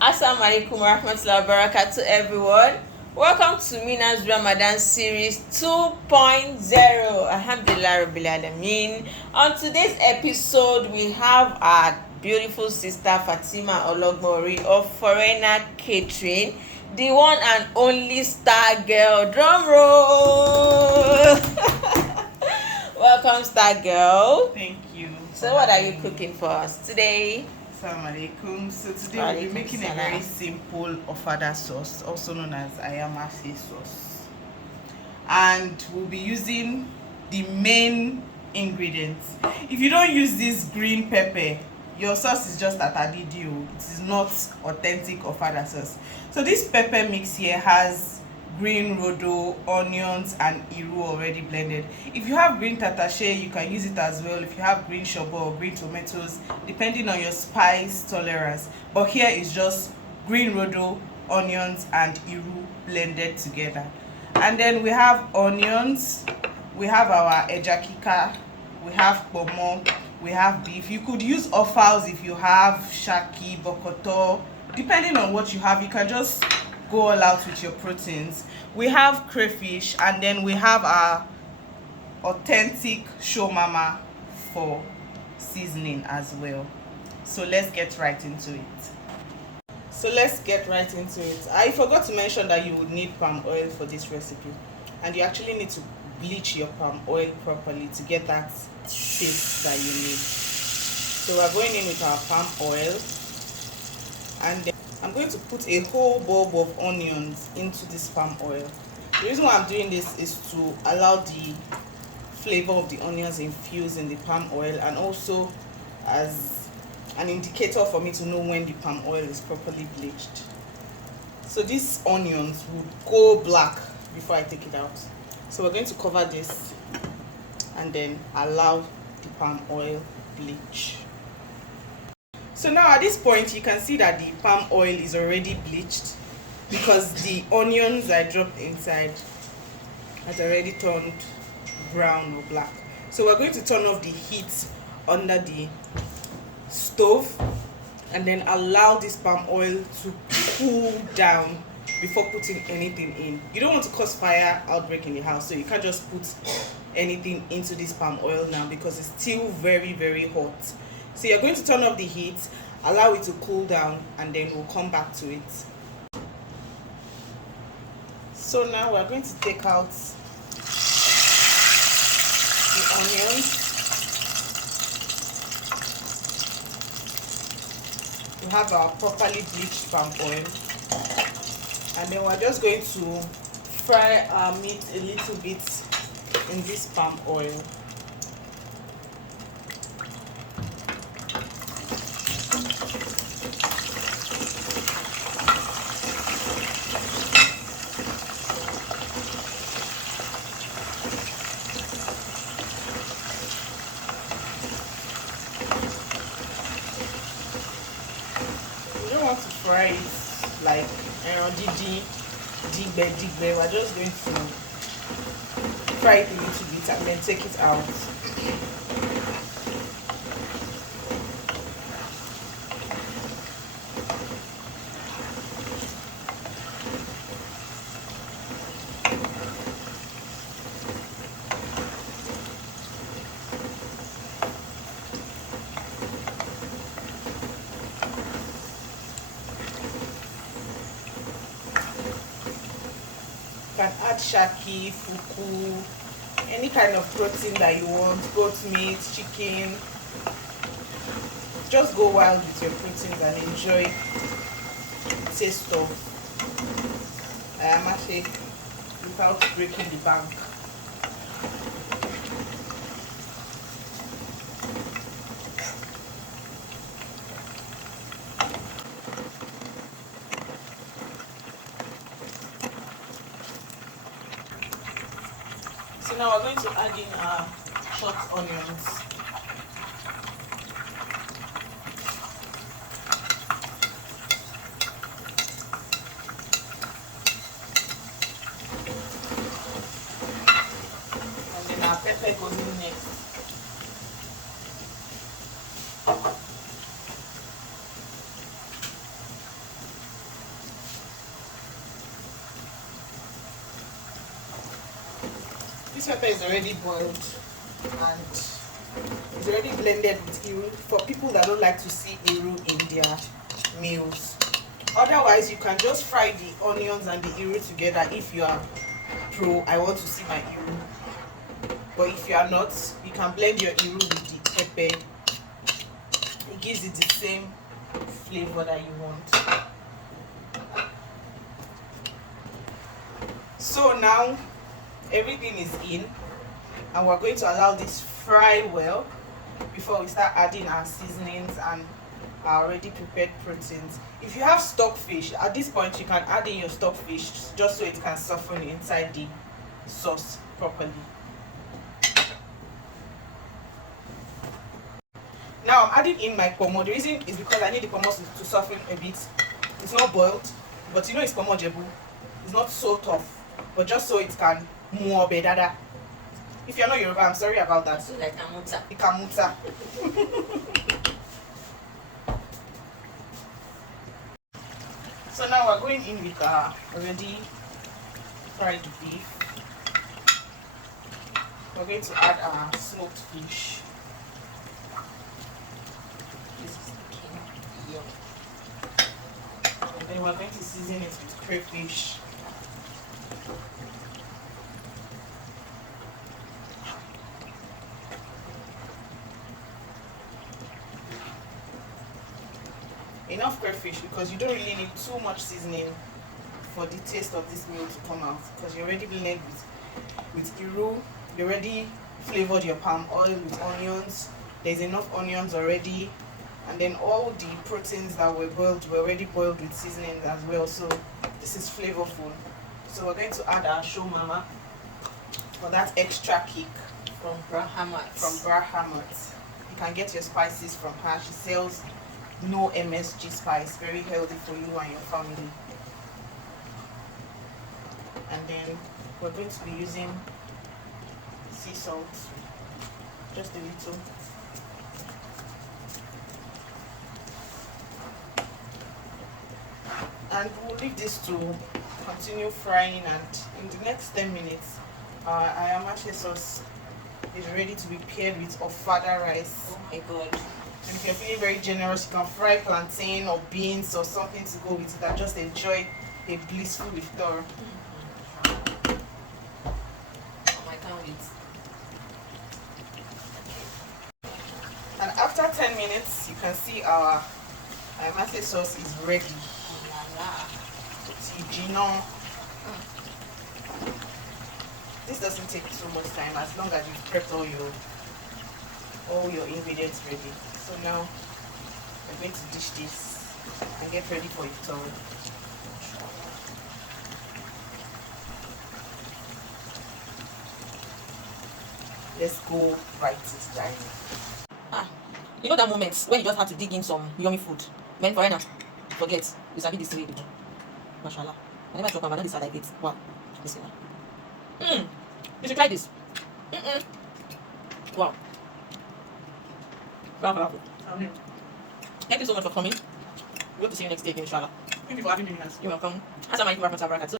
Assalamu alaikum warahmatullahi wabarakatuh everyone. Welcome to Meenah's Ramadan series 2.0. Alhamdulillah Rabbil Alameen. On today's episode, we have our beautiful sister Fatima Ologbori of Foreigner Catering, the one and only star girl. Drum roll! Welcome, star girl. Thank you. So, what are you cooking for us today? Assalamu alaikum. So today we'll be making a very simple ofada sauce, also known as ayamashe sauce, and we'll be using the main ingredients. If you don't use this green pepper, your sauce is just atadidio. It is not authentic ofada sauce. So this pepper mix here has green rodo, onions and iru already blended. If you have green tatashe, you can use it as well. If you have green shobo or green tomatoes, depending on your spice tolerance. But here is just green rodo, onions and iru blended together. And then we have onions, we have our ejakika, we have pomo, we have beef. You could use offals if you have shaki, bokoto. Depending on what you have, you can just go all out with your proteins. We have crayfish, and then we have our authentic show mama for seasoning as well. So let's get right into it. I forgot to mention that you would need palm oil for this recipe, and you actually need to bleach your palm oil properly to get that taste that you need. So we're going in with our palm oil, and then I'm going to put a whole bulb of onions into this palm oil. The reason why I'm doing this is to allow the flavor of the onions infuse in the palm oil, and also as an indicator for me to know when the palm oil is properly bleached. So these onions would go black before I take it out. So we're going to cover this and then allow the palm oil bleach. So now at this point, you can see that the palm oil is already bleached because the onions I dropped inside has already turned brown or black. So we're going to turn off the heat under the stove and then allow this palm oil to cool down before putting anything in. You don't want to cause fire outbreak in the house, so you can't just put anything into this palm oil now because it's still very, very hot. So you're going to turn off the heat, allow it to cool down, and then we'll come back to it. So now we're going to take out the onions. We have our properly bleached palm oil, and then we're just going to fry our meat a little bit in this palm oil. Want to fry it like digbe. We're just going to fry it a little bit and then take it out. You can add shaki, fuku, any kind of protein that you want, goat meat, chicken. Just go wild with your proteins and enjoy the taste of ayamashe without breaking the bank. So now we're going to add in our chopped onions. And then our pepper goes in next. This pepper is already boiled and it's already blended with iru for people that don't like to see iru in their meals. Otherwise, you can just fry the onions and the iru together if you are pro I want to see my iru. But if you are not, you can blend your iru with the pepper. It gives it the same flavor that you want. So now everything is in, and we're going to allow this fry well before we start adding our seasonings and our already prepared proteins. If you have stock fish, at this point you can add in your stock fish just so it can soften inside the sauce properly. Now I'm adding in my pomo. The reason is because I need the pomo to soften a bit. It's not boiled, but you know it's pomo jebu. It's not so tough, but just so it can more better. If you're not Yoruba, I'm sorry about that. So like kamuta. Ikamuta. So now we're going in with our already fried beef. We're going to add our smoked fish. This is the king. Yeah. And then we're going to season it with crayfish. Enough crayfish because you don't really need too much seasoning for the taste of this meal to come out, because you already blended with iru, you already flavored your palm oil with onions. There's enough onions already, and then all the proteins that were boiled were already boiled with seasonings as well, so this is flavorful. So we're going to add our show mama for that extra kick From Brahamat. You can get your spices from her. She sells no MSG spice, very healthy for you and your family. And then we're going to be using sea salt, just a little. And we'll leave this to continue frying, and in the next 10 minutes our ayamashe sauce is ready to be paired with ofada rice. Oh my god. And if you're feeling very generous, you can fry plantain or beans or something to go with it, and just enjoy a blissful iftar. Oh, I can't wait. And after 10 minutes, you can see our ayamashe sauce is ready. This doesn't take so much time as long as you've prepped all your ingredients ready. So now we're going to dish this and get ready for iftar. Let's go right it down. You know that moment when you just have to dig in some yummy food. Men for now, forget. You sabi this way. Mashallah. I never chop Ramadan this side like it. Wow. This one. You should try this. Wow. Wow. Thank you so much for coming. We hope to see you next day again, inshallah. Thank you for having me. You're welcome. Assalamu alaikum warahmatullahi wabarakatuh.